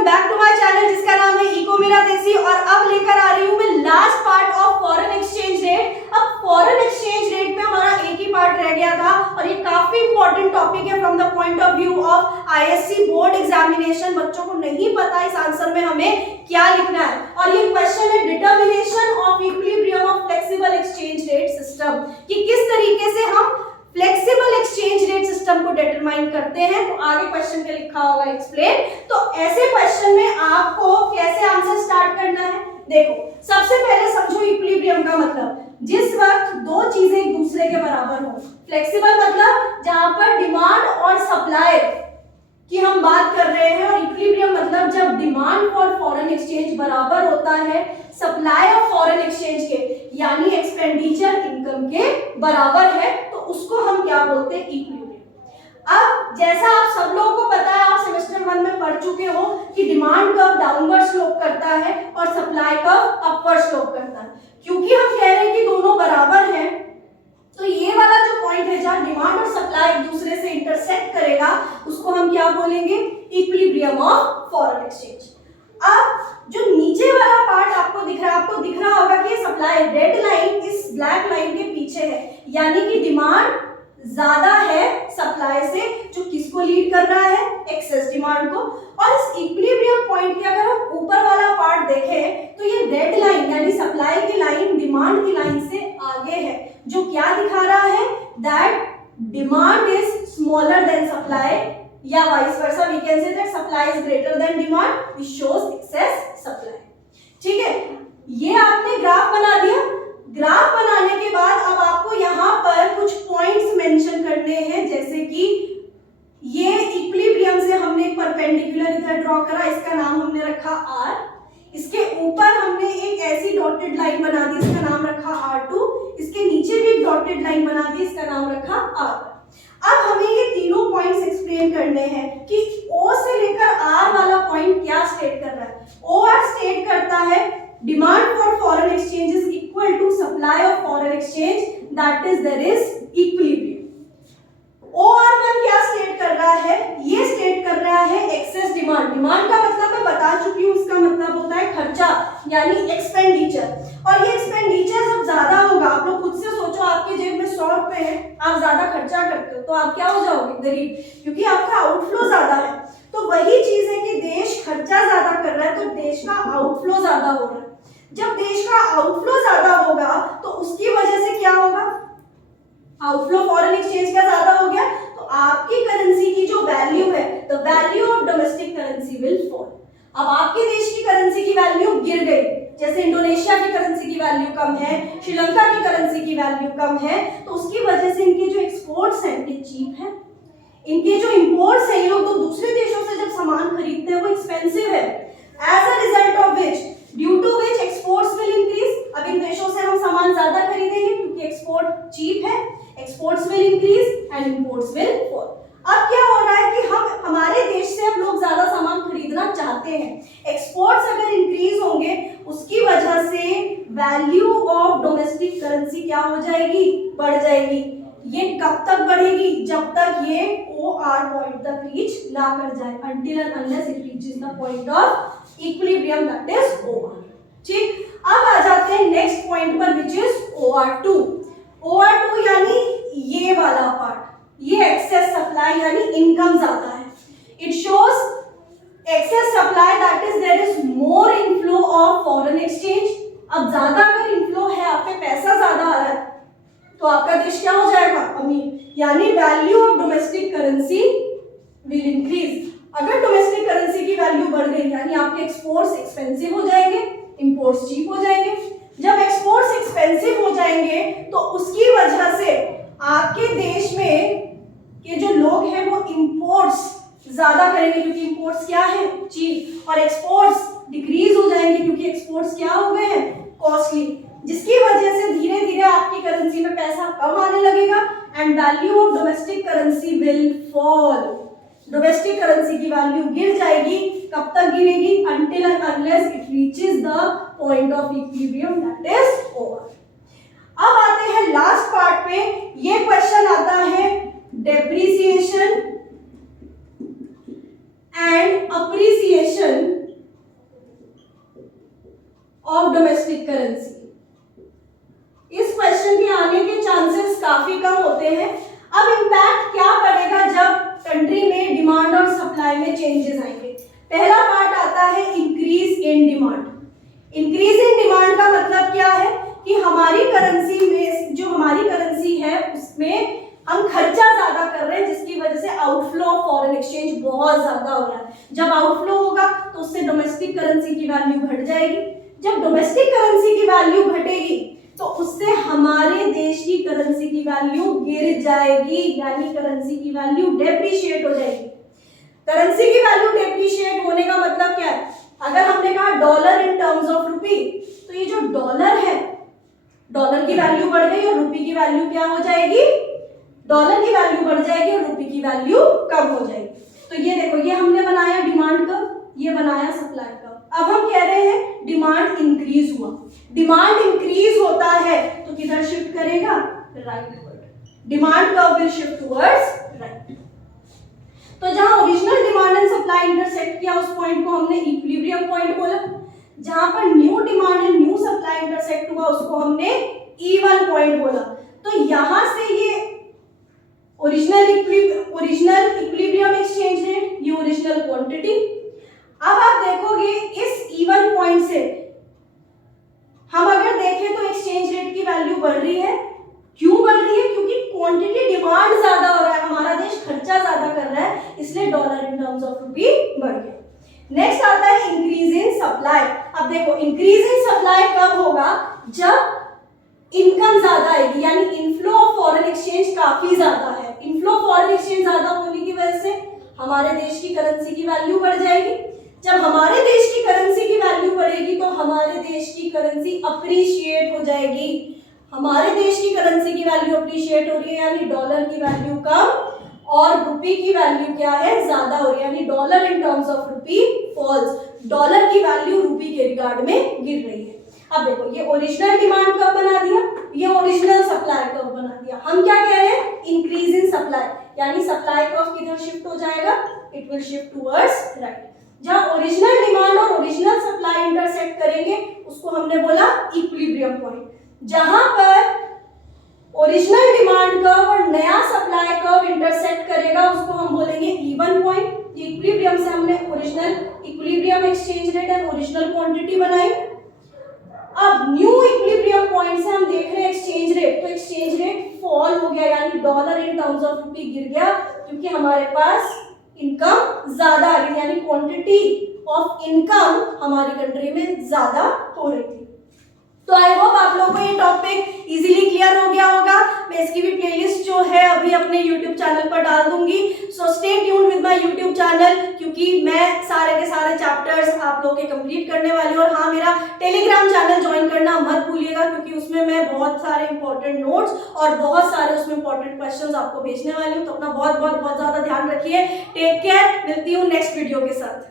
Welcome back to my channel जिसका नाम है इको मेरा देसी। और अब लेकर आ रही हूँ मैं last part of foreign exchange rate. अब फॉरेन एक्सचेंज रेट में हमारा एक ही पार्ट रह गया था और ये काफी इंपॉर्टेंट टॉपिक है from the point of view of ISC board examination. बच्चों को नहीं पता इस आंसर में हमें क्या लिखना है और ये क्वेश्चन है determination of equilibrium of flexible exchange rate system, कि किस तरीके से हम फ्लेक्सिबल एक्सचेंज रेट सिस्टम को डिटरमाइन करते हैं। तो आगे क्वेश्चन पे लिखा होगा एक्सप्लेन। तो ऐसे क्वेश्चन में आपको कैसे आंसर स्टार्ट करना है, देखो सबसे पहले समझो इक्विलिब्रियम का मतलब जिस वक्त दो चीजें एक दूसरे के बराबर हो। फ्लेक्सिबल मतलब जहां पर डिमांड और सप्लाई की हम बात कर रहे हैं, और इक्विलिब्रियम मतलब जब डिमांड फॉर फॉरेन एक्सचेंज बराबर होता है सप्लाई ऑफ फॉरेन एक्सचेंज के, यानी एक्सपेंडिचर इनकम के बराबर है, तो उसको हम क्या बोलते हैं, इक्विलिब्रियम। अब जैसा आप सब लोगों को पता है, आप सेमेस्टर 1 में पढ़ चुके हो कि डिमांड कर्व डाउनवर्ड स्लोप करता है और सप्लाई कर्व अपवर्ड स्लोप करता है। क्योंकि हम कह रहे हैं कि दोनों बराबर हैं, तो ये वाला जो पॉइंट है जहां डिमांड और सप्लाई एक दूसरे से इंटरसेक्ट करेगा उसको हम क्या बोलेंगे, इक्विलिब्रियम ऑफ फॉरेन एक्सचेंज। अब जो नीचे वाला पार्ट आपको दिख रहा है, आपको दिख रहा होगा कि सप्लाई रेड लाइन इस ब्लैक लाइन के पीछे है, यानी कि डिमांड ज्यादा है सप्लाई से, जो किसको लीड कर रहा है, एक्सेस डिमांड को। और इस इक्विलिब्रियम पॉइंट के अगर हम ऊपर वाला पार्ट देखें तो ये रेड लाइन यानी सप्लाई की लाइन डिमांड की लाइन से आगे है, जो क्या दिखा रहा है, that demand is smaller than supply, या vice versa we can say that supply is greater than demand which shows excess supply. ठीक है, ये आपने ग्राफ बना दिया। ग्राफ बनाने के बाद अब आपको यहाँ पर कुछ पॉइंट्स मेंशन करने हैं, जैसे कि ये इक्विलिब्रियम से हमने एक परपेंडिकुलर इधर ड्रॉ करा, इसका नाम हमने रखा R। इसके ऊपर हमने एक ऐसी डॉटेड लाइन बना दी, इसका नाम रखा R2। इसके नीचे भी एक डॉटेड लाइन बना दी, इसका नाम रखा R। अब हमें ये तीनों पॉइंट्स एक्सप्लेन करने हैं कि O से लेकर R वाला पॉइंट क्या स्टेट कर रहा है। OR स्टेट करता है demand for foreign exchange is equal to supply of foreign exchange, that is there is equilibrium. OR1 क्या स्टेट कर रहा है, ये स्टेट कर रहा है एक्सेस डिमांड। डिमांड का मतलब मैं बता चुकी हूँ, इसका मतलब होता है खर्चा यानी एक्सपेंडिचर। और ये एक्सपेंडिचर जब ज्यादा होगा, आप लोग खुद से सोचो, आपकी जेब में 100 रुपए है, आप ज्यादा खर्चा करते हो तो आप क्या हो जाओगे, गरीब, क्योंकि आपका आउटफ्लो ज्यादा है। तो वही चीज है कि देश खर्चा ज्यादा कर रहा है तो देश का आउटफ्लो ज्यादा हो रहा है। जब देश का आउटफ्लो ज्यादा होगा तो उसकी वजह से क्या होगा, आउटफ्लो फॉरेन एक्सचेंज का ज्यादा हो गया तो आपकी करेंसी की जो वैल्यू है, the value of domestic currency will fall. अब आपके देश की करेंसी की वैल्यू गिर गई, जैसे इंडोनेशिया की करेंसी की वैल्यू कम है, श्रीलंका की करेंसी की वैल्यू कम है, तो उसकी वजह से इनके जो एक्सपोर्ट्स हैं ये चीप है, इनके जो इंपोर्ट्स हैं, ये लोग तो दूसरे देशों से जब सामान खरीदते हैं वो एक्सपेंसिव है। As a result of which, due to which exports will increase. अब इन देशों से हम सामान ज्यादा खरीदेंगे क्योंकि एक्सपोर्ट चीप है, exports will increase and imports will fall. अब क्या हो रहा है कि हम हमारे देश से अब लोग ज्यादा सामान खरीदना चाहते हैं, एक्सपोर्ट्स अगर इंक्रीज होंगे उसकी वजह से वैल्यू ऑफ डोमेस्टिक करेंसी क्या हो जाएगी, बढ़ जाएगी। ये कब तक बढ़ेगी, जब तक ये OR पॉइंट तक रीच ना कर जाए, until and unless it reaches the point of equilibrium, that is OR। ठीक, अब आ जाते हैं नेक्स्ट पॉइंट पर which is OR2। OR2 यानी ये वाला पार्ट, ये एक्सेस सप्लाई यानी इनकम ज्यादा है। It shows excess supply, that is there is more inflow of foreign exchange. अब ज्यादा अगर इनफ्लो है, आप पे पैसा ज्यादा आ रहा है, तो आपका देश क्या हो जाएगा, अमीर, यानी value of domestic currency will increase. अगर डोमेस्टिक करेंसी की वैल्यू बढ़ गई यानी आपके एक्सपोर्ट्स एक्सपेंसिव हो जाएंगे, इंपोर्ट्स चीप हो जाएंगे। जब एक्सपोर्ट्स एक्सपेंसिव हो जाएंगे तो उसकी वजह से आपके देश में के जो लोग हैं वो इंपोर्ट्स ज्यादा करेंगे, क्योंकि इंपोर्ट्स क्या है, चीप, और एक्सपोर्ट्स डिक्रीज हो जाएंगे क्योंकि एक्सपोर्ट्स क्या हो गए हैं, कॉस्टली, जिसकी वजह से धीरे धीरे आपकी करेंसी में पैसा कम आने लगेगा and value of domestic currency will fall. Domestic currency की वैल्यू गिर जाएगी, कब तक गिरेगी, until and unless it reaches the point of equilibrium, that is OR। अब आते हैं लास्ट पार्ट पे, ये क्वेश्चन आता है depreciation and appreciation appreciation of domestic currency. इस क्वेश्चन के आने के चांसेस काफी कम होते हैं। अब इम्पैक्ट क्या पड़ेगा जब कंट्री में डिमांड और सप्लाई में चेंजेस आएंगे। पहला पार्ट आता है increase in demand. Increase in demand का मतलब क्या है कि हमारी करेंसी में, जो हमारी करेंसी है उसमें हम खर्चा ज्यादा कर रहे हैं, जिसकी वजह से आउटफ्लो ऑफ फॉरेन एक्सचेंज बहुत ज्यादा हो रहा है। जब आउटफ्लो होगा तो उससे डोमेस्टिक करेंसी की वैल्यू घट जाएगी। जब डोमेस्टिक करेंसी की वैल्यू घटेगी तो उससे हमारे देश की करेंसी की वैल्यू गिर जाएगी, यानी करेंसी की वैल्यू डेप्रिशिएट हो जाएगी। करेंसी की वैल्यू डेप्रिशिएट होने का मतलब क्या है? अगर हमने कहा डॉलर इन टर्म्स ऑफ रुपी, तो ये जो डॉलर है, डॉलर की वैल्यू बढ़ गई और रुपी की वैल्यू क्या हो जाएगी? डॉलर की वैल्यू बढ़ जाएगी और रुपी की वैल्यू कम हो जाएगी। तो ये देखो, ये हमने बनाया डिमांड कर्व, ये बनाया सप्लाई कर्व। अब हम कह रहे हैं डिमांड इंक्रीज हुआ। डिमांड इंक्रीज होता है तो किधर शिफ्ट करेगा? Rightward. Demand curve will shift towards right. तो जहां original demand and supply intersect किया उस पॉइंट को हमने इक्विलिब्रियम पॉइंट बोला। जहां पर new demand and new supply intersect हुआ उसको हमने इवन पॉइंट बोला। तो यहां से ये ओरिजिनल इक्विलिब्रियम एक्सचेंज रेट, ये ओरिजिनल क्वांटिटी। अब आप देखोगे इस इवन पॉइंट से हम अगर देखें तो एक्सचेंज रेट की वैल्यू बढ़ रही है। क्यों बढ़ रही है? क्योंकि क्वांटिटी डिमांड ज्यादा हो रहा है, हमारा देश खर्चा ज्यादा कर रहा है, इसलिए डॉलर इन टर्म्स ऑफ रुपी बढ़ गया। नेक्स्ट आता है इंक्रीज इन सप्लाई। अब देखो, इंक्रीज इन सप्लाई कब होगा? जब इनकम ज्यादा आएगी, यानी इनफ्लो ऑफ फॉरेन एक्सचेंज काफी ज्यादा है। इनफ्लो फॉरेन एक्सचेंज ज्यादा होने की वजह से हमारे देश की करेंसी की वैल्यू बढ़ जाएगी। जब हमारे देश की करेंसी की वैल्यू बढ़ेगी तो हमारे देश की करेंसी अप्रिशिएट हो जाएगी। हमारे देश की करेंसी की वैल्यू अप्रिशिएट हो रही है, यानी डॉलर की वैल्यू कम और रुपी की वैल्यू क्या है? ज्यादा हो रही है, यानी dollar in terms of rupee falls. Dollar की वैल्यू रुपी के रिगार्ड में गिर रही है। अब देखो, ये ओरिजिनल डिमांड कर्व बना दिया, ये ओरिजिनल सप्लाई कर्व बना दिया। हम क्या कह रहे हैं? इंक्रीज इन सप्लाई, यानी सप्लाई कर्व किधर शिफ्ट हो जाएगा? It will shift towards right. जहां ओरिजिनल डिमांड और ओरिजिनल सप्लाई इंटरसेक्ट करेंगे उसको हमने बोला इक्विलिब्रियम पॉइंट। जहां पर ओरिजिनल डिमांड कर्व और नया सप्लाई कर्व इंटरसेक्ट करेगा उसको हम बोलेंगे इवन पॉइंट। इक्विलिब्रियम से हमने original equilibrium exchange rate and original quantity बनाई। अब न्यू इक्विलिब्रियम पॉइंट से हम देख रहे हैं एक्सचेंज रेट, तो एक्सचेंज रेट फॉल हो गया, यानी डॉलर इन टर्म्स ऑफ रुपी गिर गया, क्योंकि हमारे पास इनकम ज्यादा आ रही है, यानी क्वांटिटी ऑफ इनकम हमारी कंट्री में ज्यादा हो रही थी। तो आई होप आप लोगों को ये टॉपिक इजीली क्लियर हो गया होगा। मैं इसकी भी प्लेलिस्ट जो है अभी अपने यूट्यूब चैनल पर डाल दूंगी। So stay tuned with my YouTube channel, क्योंकि मैं सारे के सारे चैप्टर्स आप लोगों के कंप्लीट करने वाली हूँ। और हाँ, मेरा टेलीग्राम चैनल ज्वाइन करना मत भूलिएगा, क्योंकि उसमें मैं बहुत सारे इंपॉर्टेंट नोट्स और बहुत सारे उसमें इंपॉर्टेंट क्वेश्चंस आपको भेजने वाली हूँ। तो अपना बहुत बहुत बहुत ज्यादा ध्यान रखिए। टेक केयर, मिलती हूँ नेक्स्ट वीडियो के साथ।